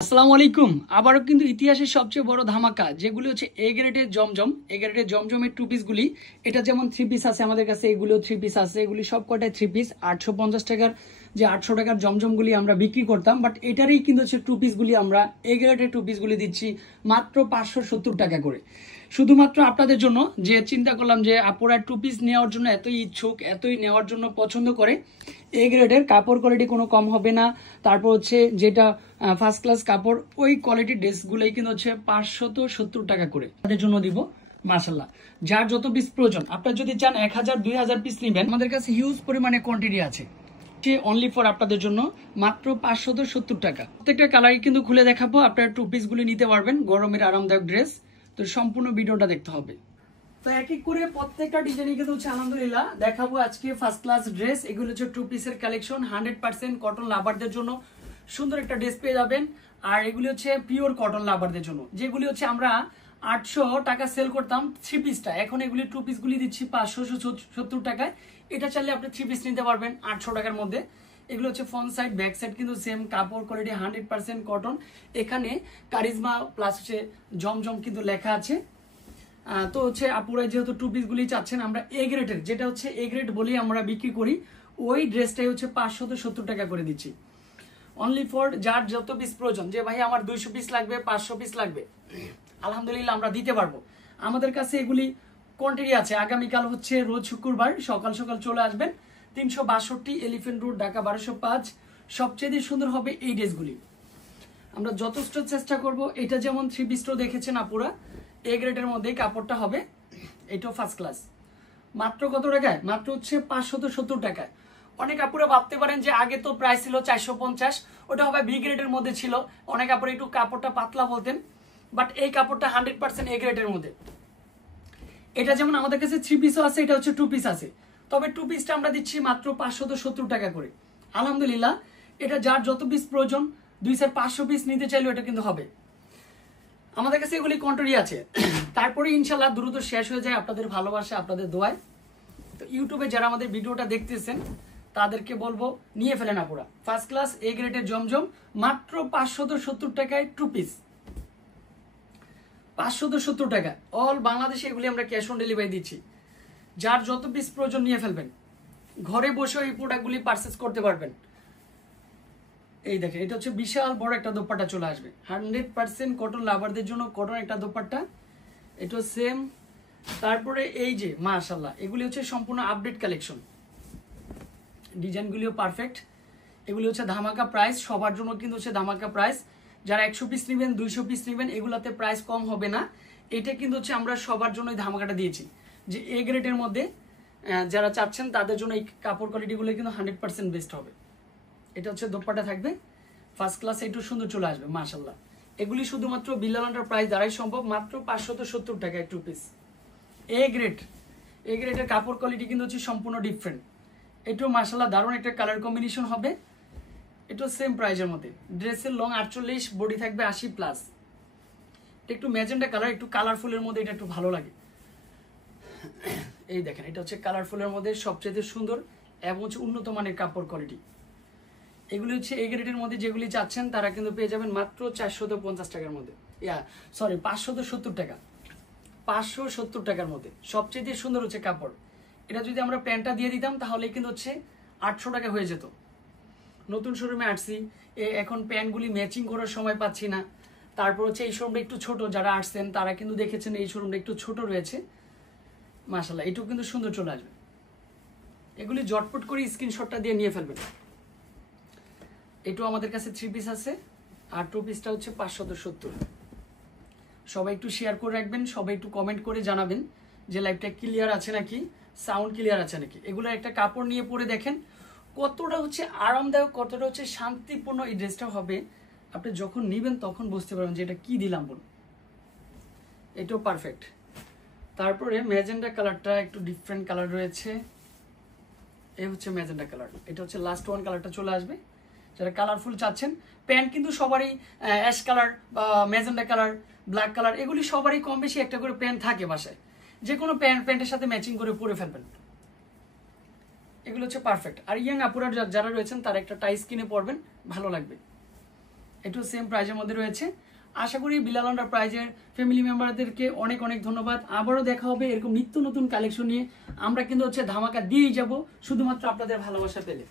আসসালামু আলাইকুম। আবারও কিন্তু ইতিহাসের সবচেয়ে বড় ধামাকা যেগুলি হচ্ছে এ গ্রেডের জমজম, এ গ্রেডের জমজমের টু পিসগুলি। এটা যেমন থ্রি পিস আছে আমাদের কাছে, এগুলো থ্রি পিস আছে, এগুলি সব কটায় থ্রি পিস। 850 টাকার যে 800 টাকার জমজমগুলি আমরা বিক্রি করতাম, বাট এটারই কিন্তু হচ্ছে টু পিসগুলি আমরা এ গ্রেডের টু পিসগুলি দিচ্ছি মাত্র 570 টাকা করে। শুধুমাত্র আপনাদের জন্য, যে চিন্তা করলাম যে আপুরা টু পিস নেওয়ার জন্য এতই ইচ্ছুক, এতই নেওয়ার জন্য পছন্দ করে। এ গ্রেডের কাপড় কোয়ালিটি কোনো কম হবে না। তারপর হচ্ছে যেটা ফার্স্ট ক্লাস কাপড়, ওই কোয়ালিটির ড্রেসগুলোই কিন্তু হচ্ছে 570 টাকা করে তাদের জন্য দিব। মাশাল্লাহ, যার যত পিস প্রয়োজন, আপনার যদি চান 1000 2000 পিস নেবেন, আমাদের কাছে হিউজ পরিমাণে কোয়ান্টিটি আছে। অনলি ফর আপনাদের জন্য মাত্র 570 টাকা। প্রত্যেকটা কালারই কিন্তু খুলে দেখাবো, আপনারা টু পিসগুলি নিতে পারবেন। গরমের আরামদায়ক ড্রেস, তো সম্পূর্ণ ভিডিওটা দেখতে হবে। তো এক এক করে প্রত্যেকটা ডিজাইন কিন্তু হচ্ছে আলহামদুলিল্লাহ দেখাবো আজকে। ফার্স্ট ক্লাস ড্রেস, এগুলো হচ্ছে টু পিসের কালেকশন, 100% কটন লাভারদের জন্য সুন্দর একটা ড্রেস পেয়ে যাবেন। আর এগুলি হচ্ছে পিওর কটন লাভারদের জন্য, যেগুলি হচ্ছে আমরা 800 টাকা সেল করতাম থ্রি পিসটা, এখন এগুলি টু পিসগুলি দিচ্ছি 570 টাকায়। এটা চাইলে আপনি থ্রি পিস নিতে পারবেন 800 টাকার মধ্যে। এগুলো হচ্ছে ফ্রন্ট সাইড ব্যাক সাইড কিন্তু সেম, কাপড় কোয়ালিটি 100% কটন। এখানে কারিজমা প্লাস হচ্ছে জমজম কিন্তু লেখা আছে। তো হচ্ছে আপুরা যেহেতু টু পিসগুলি চাচ্ছেন, আমরা এ গ্রেডের, যেটা হচ্ছে এ গ্রেড বলেই আমরা বিক্রি করি, ওই ড্রেসটাই হচ্ছে 570 টাকা করে দিচ্ছি। অনলি ফর যার যত পিস প্রয়োজন, যে ভাই আমার 200 পিস লাগবে, 500 পিস লাগবে, আলহামদুলিল্লাহ আমরা দিতে পারবো। আমাদের কাছে এগুলি কোয়ান্টিটি আছে। আগামীকাল হচ্ছে রোজ শুক্রবার, সকাল সকাল চলে আসবেন। 362 এলিফেন্ট রোড, ঢাকা 1205। সবচেয়ে সুন্দর হবে এই ড্রেসগুলি, আমরা যথেষ্ট চেষ্টা করব। এটা যেমন থ্রি পিসটাও দেখেছেন আপুরা, এ গ্রেডের মধ্যে কাপড়টা হবে, এটাও ফার্স্ট ক্লাস। মাত্র কত টাকায়? মাত্র হচ্ছে 570 টাকায়। অনেক আপুরা ভাবতে পারেন যে আগে তো প্রাইস ছিল 450, ওটা হবে বি গ্রেডের মধ্যে ছিল। অনেক আপুরা একটু কাপড়টা পাতলা বলতেন, বাট এই কাপড়টা 100% এ গ্রেডের মধ্যে। এটা যেমন আমাদের কাছে থ্রি পিসও আছে, এটা হচ্ছে টু পিস আছে, তবে টু পিসটা আমরা দিচ্ছি মাত্র 570 টাকা করে। আলহামদুলিল্লাহ, এটা যার যত পিস প্রয়োজন, 2500 পিস নিতে চাইলেও এটা কিন্তু হবে। আমাদের কাছে এগুলি কোয়ান্টিটি আছে। তারপরে ইনশাল্লাহ দ্রুত শেষ হয়ে যায় আপনাদের ভালোবাসা, আপনাদের দোয়ায়। তো ইউটিউবে যারা আমাদের ভিডিওটা দেখতেছেন তাদেরকে বলবো নিয়ে ফেলেন আপুরা। ফার্স্ট ক্লাস এ গ্রেডের জমজম মাত্র 570 টাকায় টু পিস, 570 টাকা। অল বাংলাদেশে এগুলি আমরা ক্যাশ অন ডেলিভারি দিচ্ছি। যার যত পিস প্রয়োজন নিয়ে ফেলবেন, ঘরে বসে এই প্রোডাক্টগুলি পারচেস করতে পারবেন। এই দেখেন, এটা হচ্ছে বিশাল বড় একটা দোপাট্টা চলে আসবে, 100% কটন লাভারদের জন্য কটন একটা দোপাট্টা, এটা সেম। তারপরে এই যে মাশাআল্লাহ, এগুলি হচ্ছে সম্পূর্ণ আপডেট কালেকশন, ডিজাইনগুলিও পারফেক্ট। এগুলি হচ্ছে ধামাকা প্রাইস, সবার জন্য কিন্তু হচ্ছে ধামাকা প্রাইস। যারা 100 পিস নেবেন, 200 পিস নেবেন, এগুলাতে প্রাইস কম হবে না। এটা কিন্তু হচ্ছে আমরা সবার জন্যই ধামাকাটা দিয়েছি, যে এ গ্রেডের মধ্যে যারা চাচ্ছেন তাদের জন্য এই কাপড় কোয়ালিটিগুলো কিন্তু 100% বেস্ট হবে। এটা হচ্ছে দোপাট্টা থাকবে ফার্স্ট ক্লাস, একটু সুন্দর চলে আসবে মাশাআল্লাহ। এগুলি শুধুমাত্র বিল্লাল এন্টারপ্রাইজ দ্বারাই সম্ভব, মাত্র 570 টাকায় টু পিস এ গ্রেড। এ গ্রেডের কাপড় কোয়ালিটি কিন্তু হচ্ছে সম্পূর্ণ ডিফারেন্ট। এটাও মাশাআল্লাহ দারুণ একটা কালার কম্বিনেশন হবে। এটা সেম প্রাইজের মধ্যে, ড্রেসের লং 48, বডি থাকবে 80+। একটু ম্যাজেন্টা কালার, একটু কালারফুলের মধ্যে, এটা একটু ভালো লাগে। এই দেখেন, এটা হচ্ছে কালারফুলের মধ্যে সবচেয়ে সুন্দর এবং হচ্ছে উন্নত মানের কাপড় কোয়ালিটি। এগুলি হচ্ছে এ গ্রেডের মধ্যে যেগুলি চাচ্ছেন তারা কিন্তু পেয়ে যাবেন মাত্র 450 টাকার মধ্যে। 570 টাকা, 570 টাকার মধ্যে। সবচেয়ে সুন্দর হচ্ছে কাপড়। এটা যদি আমরা প্যান্টটা দিয়ে দিতাম তাহলে কিন্তু হচ্ছে 800 টাকা হয়ে যেত। নতুন শোরুমে আসছি, এখন প্যান্টগুলি ম্যাচিং করার সময় পাচ্ছি না। তারপর হচ্ছে এই শোরুমটা একটু ছোট, যারা আসছেন তারা কিন্তু দেখেছেন এই শোরুমটা একটু ছোট রয়েছে। মাশাআল্লাহ, এটাও কিন্তু সুন্দর চলে আসবে। এগুলি জটপট করে স্ক্রিনশটটা দিয়ে নিয়ে ফেলবেন। এটাও আমাদের কাছে থ্রি পিস আছে, আর টু পিসটা হচ্ছে 570। সবাই একটু শেয়ার করে রাখবেন, সবাই একটু কমেন্ট করে জানাবেন যে লাইভটা ক্লিয়ার আছে নাকি, সাউন্ড ক্লিয়ার আছে নাকি। এগুলো একটা কাপড় নিয়ে পরে দেখেন কতটা হচ্ছে আরামদায়ক, কতটা হচ্ছে শান্তিপূর্ণ এই ড্রেসটা হবে। আপনি যখন নেবেন তখন বুঝতে পারবেন যে এটা কি দিলাম বল। এটাও পারফেক্ট। তারপরে ম্যাজেন্ডা কালারটা একটু ডিফারেন্ট কালার রয়েছে, এই হচ্ছে ম্যাজেন্ডা কালার। এটা হচ্ছে লাস্ট ওয়ান কালারটা চলে আসবে। যারা কালারফুল চাচ্ছেন, প্যান্ট কিন্তু সবারই অ্যাশ কালার বা ম্যাজেন্ডা কালার, ব্ল্যাক কালার, এগুলি সবারই কম বেশি একটা করে প্যান্ট থাকে বাসায়। যে কোনো প্যান্টের সাথে ম্যাচিং করে পরে ফেলবেন। এগুলো হচ্ছে পারফেক্ট। আর ইয়াং আপুরা যারা রয়েছেন তারা একটা টাই স্কিনে পরবেন, ভালো লাগবে। একটু সেম প্রাইজের মধ্যে রয়েছে। আশা করি বিলাল এন্টারপ্রাইজের ফ্যামিলি মেম্বারদেরকে অনেক অনেক ধন্যবাদ। আবারও দেখা হবে এরকম নিত্য নতুন কালেকশন নিয়ে। আমরা কিন্তু ধামাকা দিয়েই যাব শুধুমাত্র আপনাদের ভালোবাসা পেলে।